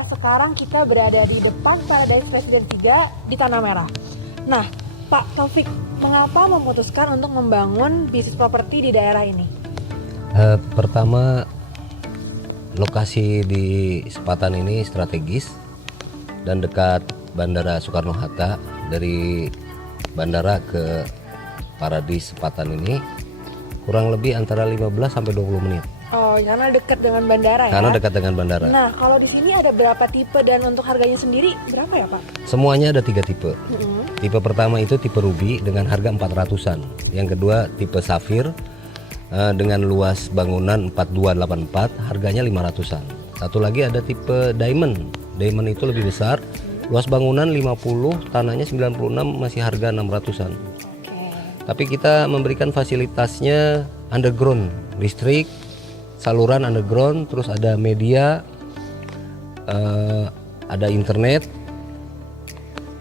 ya, sekarang kita berada di depan Paradise Residence 3 di Tanah Merah. Nah, Pak Taufik, mengapa memutuskan untuk membangun bisnis properti di daerah ini? Pertama, lokasi di Sepatan ini strategis dan dekat Bandara Soekarno-Hatta. Dari bandara ke Paradise Sepatan ini kurang lebih antara 15 sampai 20 menit. Oh, karena dekat dengan bandara ya? Karena dekat dengan bandara. Nah, kalau di sini ada berapa tipe dan untuk harganya sendiri berapa ya, Pak? Semuanya ada 3 tipe. Tipe pertama itu tipe Ruby dengan harga 400-an. Yang kedua tipe Safir dengan luas bangunan 4284, harganya 500-an. Satu lagi ada tipe Diamond. Diamond itu lebih besar, luas bangunan 50, tanahnya 96, masih harga 600-an. Tapi kita memberikan fasilitasnya underground, listrik, saluran underground, terus ada media, ada internet,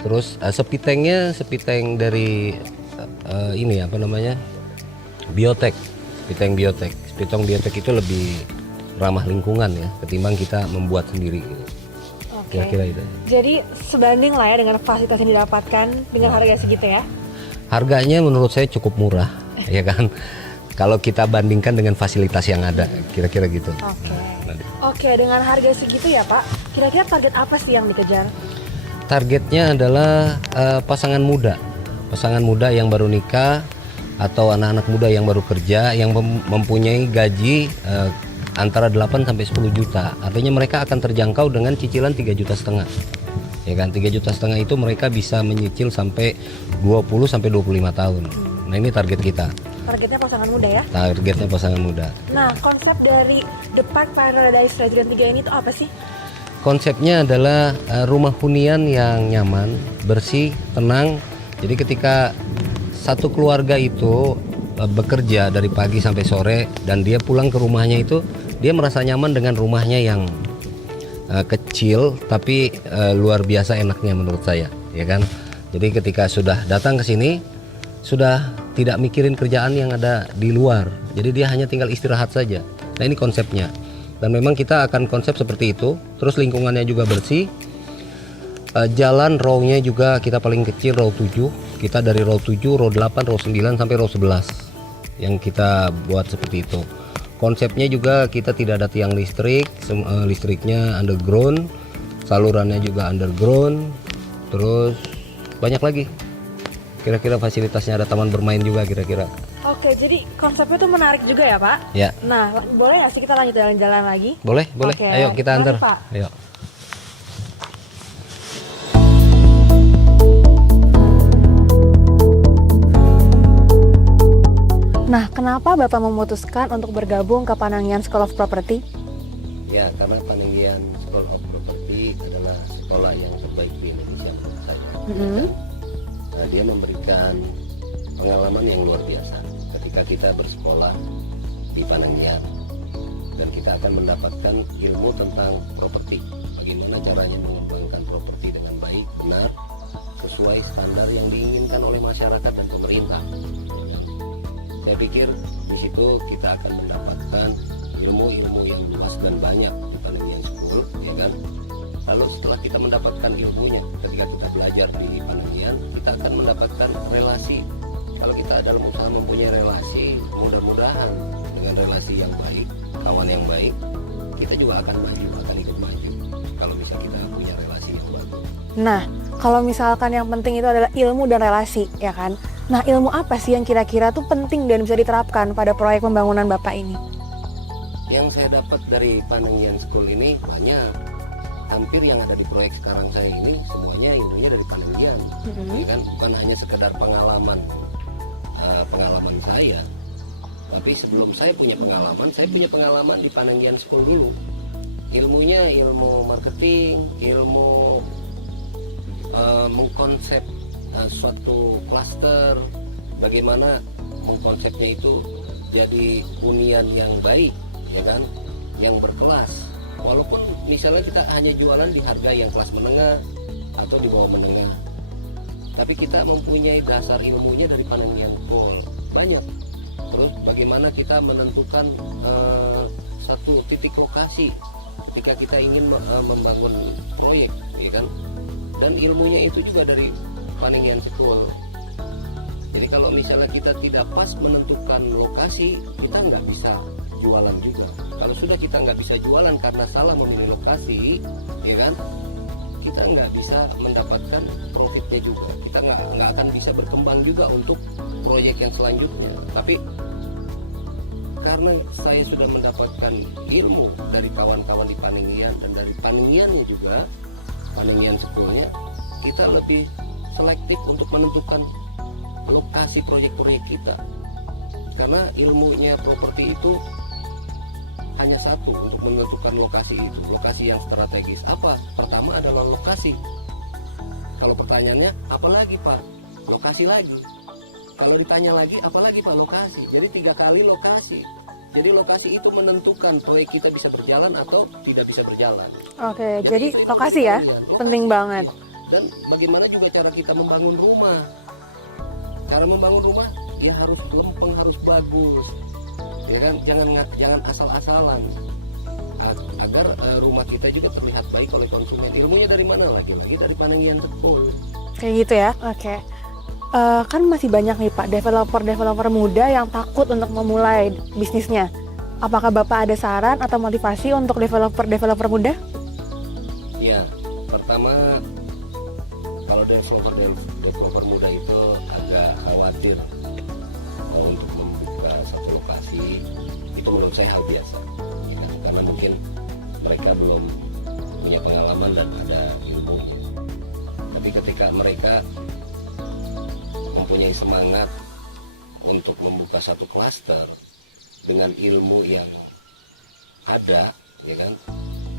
terus sepi tank dari ini apa namanya, biotek, sepi tank biotek itu lebih ramah lingkungan ya ketimbang kita membuat sendiri gitu. Kira-kira itu. Jadi sebanding lah ya dengan fasilitas yang didapatkan dengan harga segitu ya? Harganya menurut saya cukup murah, ya kan? Kalau kita bandingkan dengan fasilitas yang ada, kira-kira gitu. Oke, dengan harga segitu ya Pak, kira-kira target apa sih yang dikejar? Targetnya adalah pasangan muda yang baru nikah atau anak-anak muda yang baru kerja yang mempunyai gaji antara 8 sampai 10 juta. Artinya mereka akan terjangkau dengan cicilan 3,5 juta. Ya kan, 3,5 juta itu mereka bisa menyicil sampai 20 sampai 25 tahun. Nah, ini target kita. Targetnya pasangan muda ya? Targetnya pasangan muda. Nah, konsep dari The Park Paradise Residence 3 ini tuh apa sih? Konsepnya adalah rumah hunian yang nyaman, bersih, tenang. Jadi ketika satu keluarga itu bekerja dari pagi sampai sore dan dia pulang ke rumahnya itu, dia merasa nyaman dengan rumahnya yang kecil tapi luar biasa enaknya menurut saya, ya kan. Jadi ketika sudah datang ke sini sudah tidak mikirin kerjaan yang ada di luar, jadi dia hanya tinggal istirahat saja. Nah, ini konsepnya, dan memang kita akan konsep seperti itu. Terus lingkungannya juga bersih, jalan row-nya juga kita paling kecil row 7, kita dari row 7, row 8, row 9 sampai row 11 yang kita buat seperti itu. Konsepnya juga kita tidak ada tiang listrik, listriknya underground, salurannya juga underground, terus banyak lagi. Kira-kira fasilitasnya ada taman bermain juga kira-kira. Oke, jadi konsepnya tuh menarik juga ya Pak? Ya. Nah, boleh nggak sih kita lanjut jalan-jalan lagi? Boleh. Oke, Ayo kita antar. mari, Pak. Ayo. Nah, kenapa Bapak memutuskan untuk bergabung ke Panangian School of Property? Ya, karena Panangian School of Property adalah sekolah yang terbaik di Indonesia menurut saya. Nah, dia memberikan pengalaman yang luar biasa ketika kita bersekolah di Panangian, dan kita akan mendapatkan ilmu tentang properti, bagaimana caranya mengembangkan properti dengan baik, benar, sesuai standar yang diinginkan oleh masyarakat dan pemerintah. Saya pikir di situ kita akan mendapatkan ilmu-ilmu yang luas dan banyak di Panangian School, ya kan? Lalu setelah kita mendapatkan ilmunya, ketika kita belajar di Panangian, kita akan mendapatkan relasi. Kalau kita dalam usaha mempunyai relasi, mudah-mudahan dengan relasi yang baik, kawan yang baik, kita juga akan maju, akan ikut maju. Kalau bisa kita punya relasi yang bagus. Nah, kalau misalkan yang penting itu adalah ilmu dan relasi, ya kan? Nah, ilmu apa sih yang kira-kira tuh penting dan bisa diterapkan pada proyek pembangunan Bapak ini? Yang saya dapat dari Panangian School ini banyak. Hampir yang ada di proyek sekarang saya ini semuanya ilmunya dari Panangian. Ya kan? Bukan hanya sekedar pengalaman saya, tapi sebelum saya punya pengalaman di Panangian School dulu. Ilmunya ilmu marketing, ilmu mengkonsep suatu klaster, bagaimana mengkonsepnya itu jadi hunian yang baik, ya kan, yang berkelas. Walaupun misalnya kita hanya jualan di harga yang kelas menengah atau di bawah menengah, tapi kita mempunyai dasar ilmunya dari Panangian School banyak. Terus bagaimana kita menentukan satu titik lokasi ketika kita ingin membangun proyek, ya kan? Dan ilmunya itu juga dari Paningian School. Jadi kalau misalnya kita tidak pas menentukan lokasi, kita nggak bisa jualan juga. Kalau sudah kita nggak bisa jualan karena salah memilih lokasi, ya kan? Kita nggak bisa mendapatkan profitnya juga. Kita nggak akan bisa berkembang juga untuk proyek yang selanjutnya. Tapi karena saya sudah mendapatkan ilmu dari kawan-kawan di Paningian dan dari Paningiannya juga, Paningian School-nya, kita lebih selektif untuk menentukan lokasi proyek-proyek kita. Karena ilmunya properti itu hanya satu untuk menentukan lokasi itu, lokasi yang strategis. Apa? Pertama adalah lokasi. Kalau pertanyaannya, apa lagi Pak? Lokasi lagi. Kalau ditanya lagi, apa lagi Pak? Lokasi. Jadi 3 kali lokasi. Jadi lokasi itu menentukan proyek kita bisa berjalan atau tidak bisa berjalan. Oke, jadi lokasi ya, penting banget. Dan bagaimana juga cara kita membangun rumah. Cara membangun rumah, ya harus lempeng, harus bagus. Ya kan, jangan asal-asalan, agar rumah kita juga terlihat baik oleh konsumen. Ilmunya dari mana lagi dari Paningian School. Kayak gitu ya. Oke. Kan masih banyak nih Pak developer muda yang takut untuk memulai bisnisnya. Apakah Bapak ada saran atau motivasi untuk developer muda? Ya, pertama kalau developer muda itu agak khawatir untuk membuka satu lokasi. Itu menurut saya hal biasa, ya, karena mungkin mereka belum punya pengalaman dan ada ilmu. Tapi ketika mereka mempunyai semangat untuk membuka satu klaster dengan ilmu yang ada, ya kan,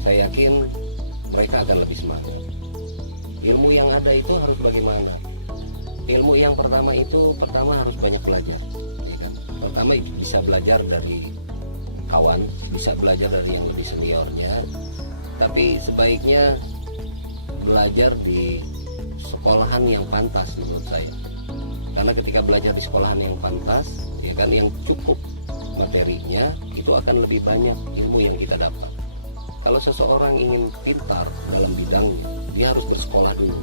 saya yakin mereka akan lebih semangat. Ilmu yang ada itu harus bagaimana? Ilmu yang pertama harus banyak belajar, ya kan? Pertama itu bisa belajar dari kawan, bisa belajar dari yang lebih seniornya, tapi sebaiknya belajar di sekolahan yang pantas menurut saya. Karena ketika belajar di sekolahan yang pantas, ya kan, yang cukup materinya, itu akan lebih banyak ilmu yang kita dapat. Kalau seseorang ingin pintar dalam bidangnya, dia harus bersekolah dulu.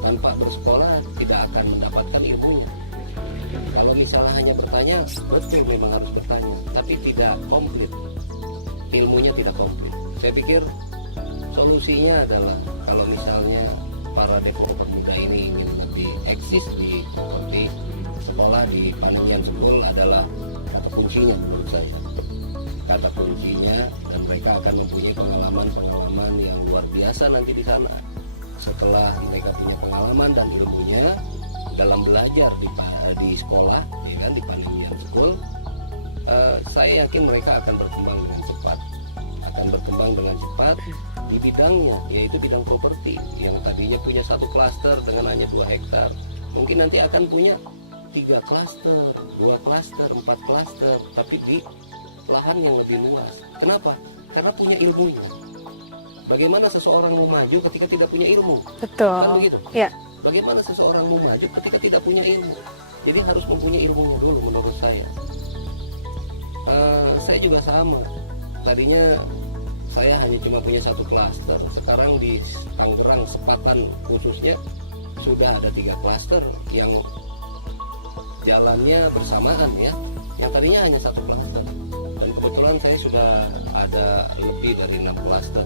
Tanpa bersekolah tidak akan mendapatkan ilmunya. Kalau misalnya hanya bertanya, betul memang harus bertanya, tapi tidak komplit. Ilmunya tidak komplit. Saya pikir solusinya adalah kalau misalnya para developer muda ini ingin lebih eksis di sekolah di Paningian School adalah kata kuncinya menurut saya. Kata kuncinya, dan mereka akan mempunyai pengalaman yang luar biasa nanti di sana. Setelah mereka punya pengalaman dan ilmunya dalam belajar di sekolah, ya kan, di Paningian School, saya yakin mereka akan berkembang dengan cepat di bidangnya, yaitu bidang properti. Yang tadinya punya 1 klaster dengan hanya 2 hektar, mungkin nanti akan punya 3 klaster, 2 klaster, 4 klaster, tapi di lahan yang lebih luas. Kenapa? Karena punya ilmunya. Bagaimana seseorang mau maju ketika tidak punya ilmu? Betul. Kan begitu? Ya. Bagaimana seseorang mau maju ketika tidak punya ilmu? Jadi harus mempunyai ilmunya dulu menurut saya. Saya juga sama. Tadinya saya hanya cuma punya 1 klaster. Sekarang di Tangerang, Sepatan khususnya, sudah ada 3 klaster yang jalannya bersamaan, ya. Yang tadinya hanya 1 klaster. Dan kebetulan saya sudah ada lebih dari 6 klaster.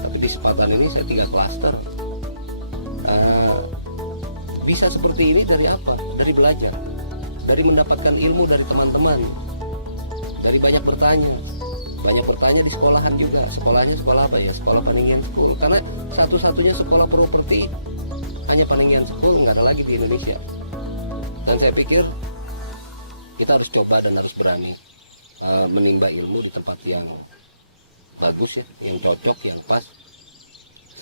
Tapi di Sepatan ini saya 3 klaster. Bisa seperti ini dari apa? Dari belajar, dari mendapatkan ilmu dari teman-teman, dari banyak bertanya di sekolahan juga. Sekolahnya sekolah apa ya? Sekolah Paningian School. Karena satu-satunya sekolah properti hanya Paningian School, nggak ada lagi di Indonesia. Dan saya pikir kita harus coba dan harus berani menimba ilmu di tempat yang bagus, ya, yang cocok, yang pas,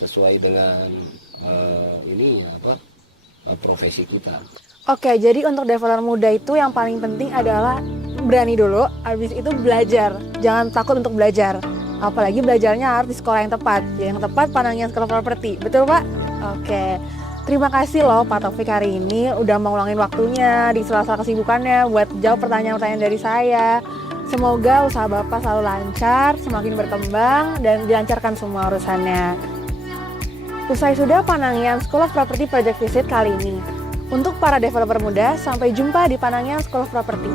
sesuai dengan profesi kita. Oke, jadi untuk developer muda itu yang paling penting adalah berani dulu, habis itu belajar. Jangan takut untuk belajar. Apalagi belajarnya harus di sekolah yang tepat. Yang tepat Paningian School of Property. Betul, Pak? Oke. Terima kasih loh Pak Taufik hari ini udah mau ngulangin waktunya di sela-sela kesibukannya buat jawab pertanyaan-pertanyaan dari saya. Semoga usaha Bapak selalu lancar, semakin berkembang, dan dilancarkan semua urusannya. Usai sudah Panangian School of Property Project Visit kali ini. Untuk para developer muda, sampai jumpa di Panangian School of Property.